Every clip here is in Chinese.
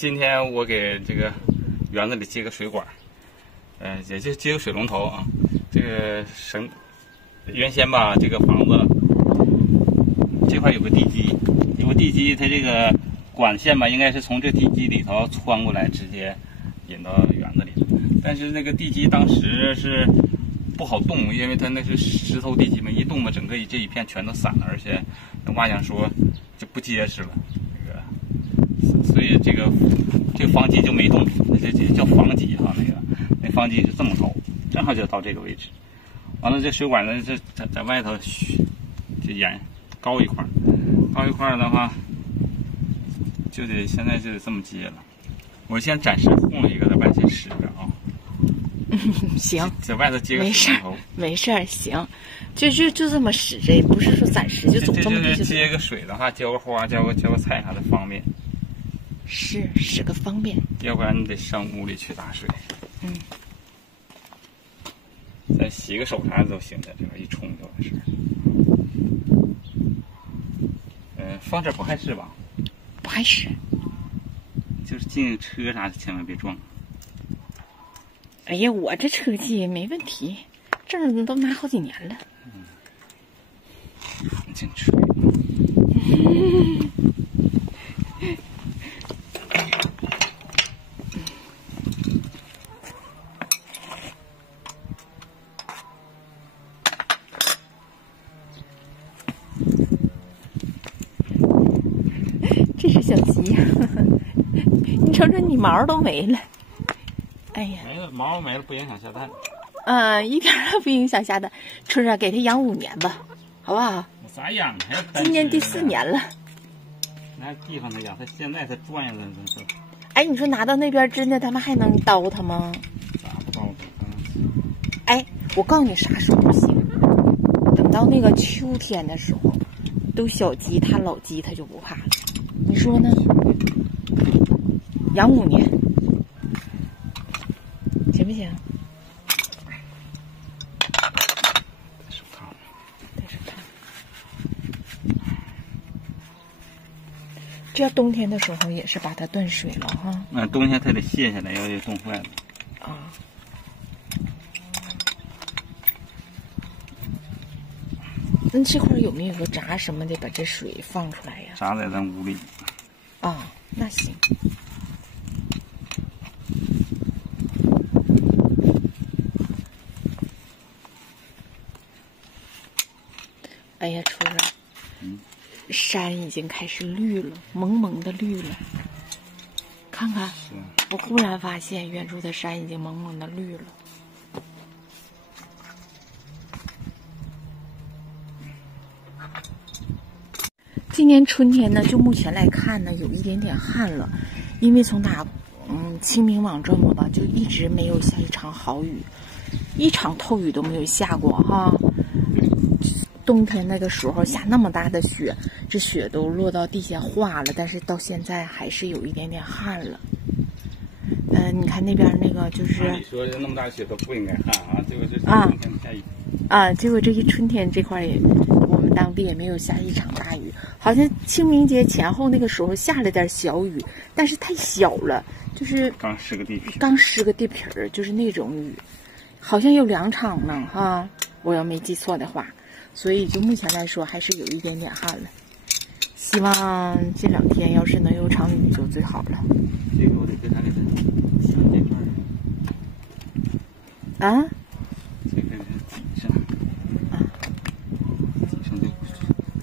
今天我给这个园子里接个水管，也就接个水龙头啊。这个原先吧，这个房子这块有个地基，它这个管线吧，应该是从这地基里头穿过来，直接引到园子里。但是那个地基当时是不好动，因为它那是石头地基嘛，一动嘛，整个这一片全都散了，而且那瓦匠说就不结实了，所以这个房基就没动，这叫房基哈，那房基是这么高，正好就到这个位置。完了，这水管呢，在外头就沿高一块的话，现在就得这么接了。我先暂时空了一个，在外先使着啊。行，在外头接个水龙头，没事儿，行，就这么使着，也不是说暂时就总这么地。接个水的话，浇个花、浇个菜啥的方便。使个方便。要不然你得上屋里去打水。再洗个手啥的都行，在这边一冲就完事。放这不碍事吧？不碍事。就是进车啥的，千万别撞。哎呀，我这车技没问题，证都拿好几年了。进车。这是小鸡，你瞅瞅，你毛都没了。哎呀，没了，毛没了不影响下蛋。一点都不影响下蛋。春儿给它养5年吧，好不好？咋养呀？今年第4年了。那地方它养，它现在它转悠着。哎，你说拿到那边真的他们还能叨它吗？咋不叨它？哎，我告诉你啥时候不行？等到那个秋天的时候，都小鸡，它老鸡它就不怕了。你说呢？养5年。行不行？戴手套。这要冬天的时候也是把它断水了哈。冬天它得卸下来，要冻坏了。那这块有没有个闸什么的，把这水放出来呀？闸在咱屋里。那行。哎呀，春儿，山已经开始绿了，蒙蒙的绿了。看看，我忽然发现远处的山已经蒙蒙的绿了。今年春天呢，就目前来看呢，有一点点旱了，因为从清明往这么吧，就一直没有下一场好雨，一场透雨都没有下过哈。冬天那个时候下那么大的雪，这雪都落到地下化了，但是到现在还是有一点点旱了。你看那边那个就是，你说那么大雪都不应该旱啊，结果这春天下雨结果这一春天这块我们当地也没有下一场大雨，好像清明节前后那个时候下了点小雨，但是太小了，就是刚湿个地皮儿，就是那种雨，好像有2场呢哈，我要没记错的话。所以就目前来说还是有一点点旱了，希望这2天要是能有场雨就最好了。这个我得给它挤这块这个挤上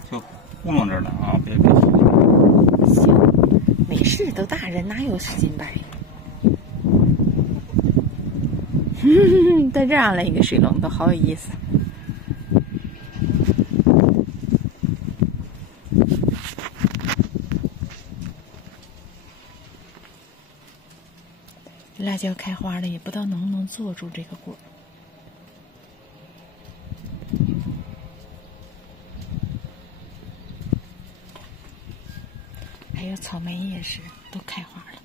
就糊弄着了啊，别行，没事，都大人哪有使劲掰？在这样了一个水龙头，好有意思。辣椒开花了，也不知道能不能做出这个果。还有草莓也是都开花了。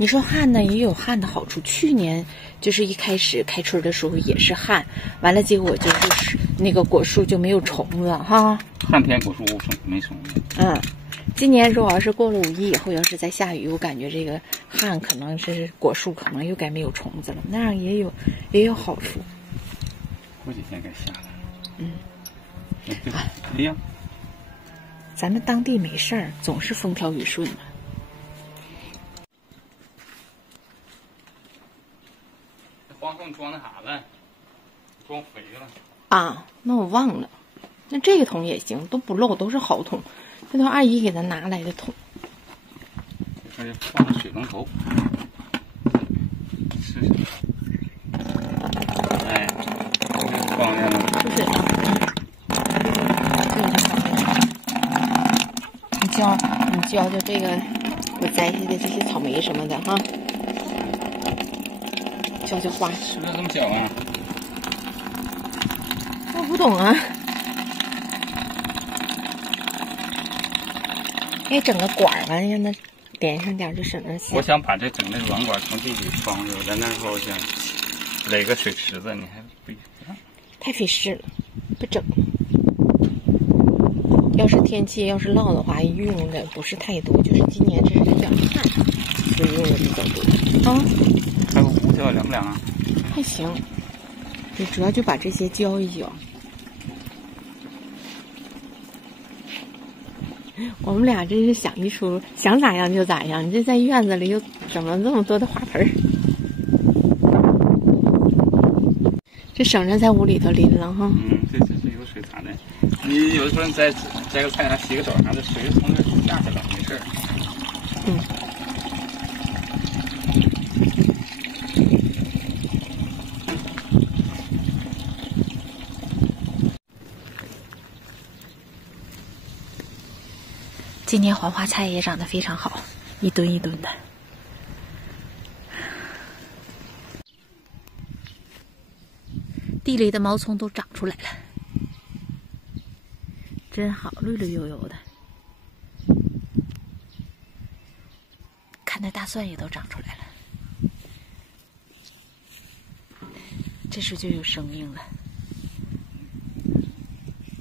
你说旱呢，也有旱的好处。去年就是一开始开春的时候也是旱，完了结果就是那个果树就没有虫子哈。旱天果树没虫子。嗯，今年如果要是过了5一以后，要是再下雨，我感觉这个旱可能是果树可能又该没有虫子了，那样也有好处。过几天该下了。嗯。哎呀，咱们当地没事儿，总是风调雨顺的。黄凤装那啥了，装肥了啊？那我忘了，那这个桶也行，都不漏，都是好桶，这都二姨给他拿来的桶。这就放到水龙头，试试。哎，放上了。出水了。你浇浇这个我摘下的这些草莓什么的哈，浇浇花。是不是这么搅啊？我不懂啊。给整个管儿完，让它连上点，就省着洗。我想把这整个软管从地里装上，在那时候想垒个水池子，你还不太费事了，不整。要是天气要是涝的话，用的不是太多，就是今年这是比较旱，所以用的比较多。啊，还有胡椒凉不凉啊？还行，你主要就把这些浇一浇。我们俩真是想一出，想咋样就咋样。你这在院子里又整了这么多的花盆儿，这省着在屋里头淋了哈。嗯，这有水啥的。你有的时候你摘个菜啥洗个澡啥的，水从这下去了，没事儿。嗯。今年黄花菜也长得非常好，一吨一吨的。地里的毛葱都长出来了。真好，绿绿油油的。看那大蒜也都长出来了，这时就有生命了。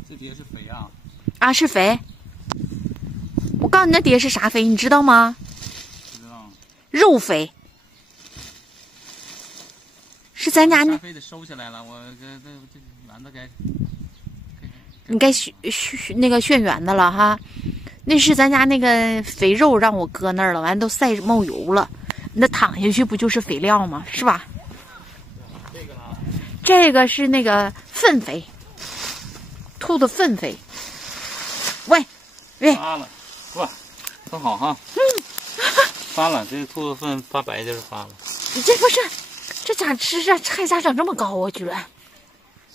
这碟是肥啊！啊，是肥。我告诉你，那碟是啥肥，你知道吗？不知道。肉肥。是咱家那。非得收起来了，我这园子该。你该那个炫圆的了哈，那是咱家那个肥肉让我搁那儿了，完都晒冒油了，那躺下去不就是肥料吗？是吧？这个呢？这个是那个粪肥，兔子粪肥。喂，发了，哇，很好哈。发了，这兔子粪发白就是发了。这不是，这咋吃啊？菜咋长这么高啊？居然。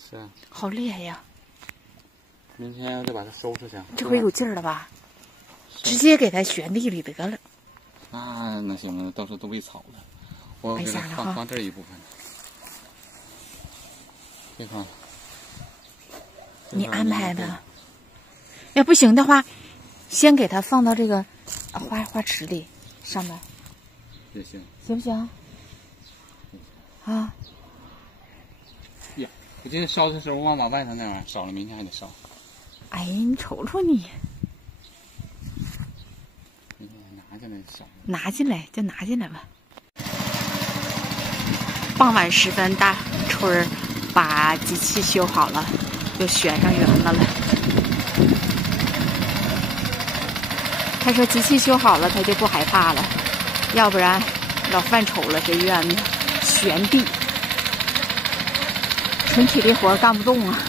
是啊。好厉害呀！明天再把它收出去。这回有劲儿了吧？直接给它旋地里得了。那行了，到时候都喂草了。我给它放这一部分。别放了。你安排的。要不行的话，先给它放到这个花池里上面。也行。行不行？啊。呀，我今天烧的时候忘把外头那玩意儿烧了，明天还得烧。哎呀，你瞅瞅你！拿进来烧。拿进来就拿进来吧。傍晚时分，大春儿把机器修好了，就旋上圆子了。他说机器修好了，他就不害怕了，要不然老犯愁了。这院子旋地，纯体力活干不动啊。